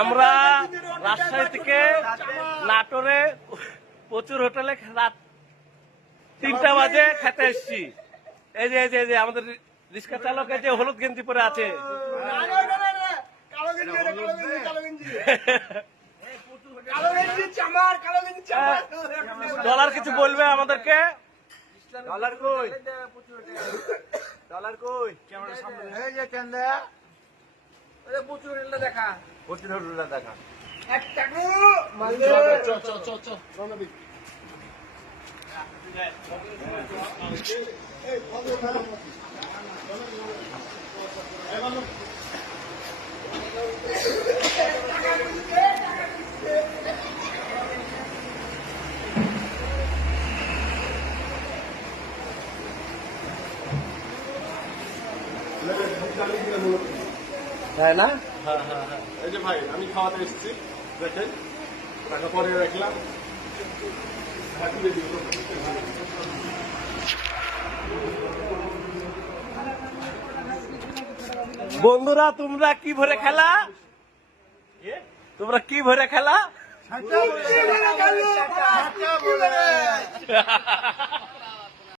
আমরা রাজশাহী থেকে নাটোরে প্রচুর হোটেলে রাত 3টা বাজে খেতে এসছি। এই যে আমাদের রিক্সা চালক যে হলুদ গেঞ্জি পরে আছে, ডলার কিছু বলবে আমাদেরকে? ডলার কই? ডলার কই? ক্যামেরার সামনে এই যে কেন্দা প্রচুর হোটেলটা দেখা, প্রচুর হোটেলটা দেখা। এক টাকা মারলে চ রণবীর তাই না? এই যে ভাই আমি খাওয়াতে এসেছি, দেখেন টাকা পরে রাখলাম। বন্ধুরা তোমরা কি ভরে খেলা? তোমরা কি ভরে খেলা?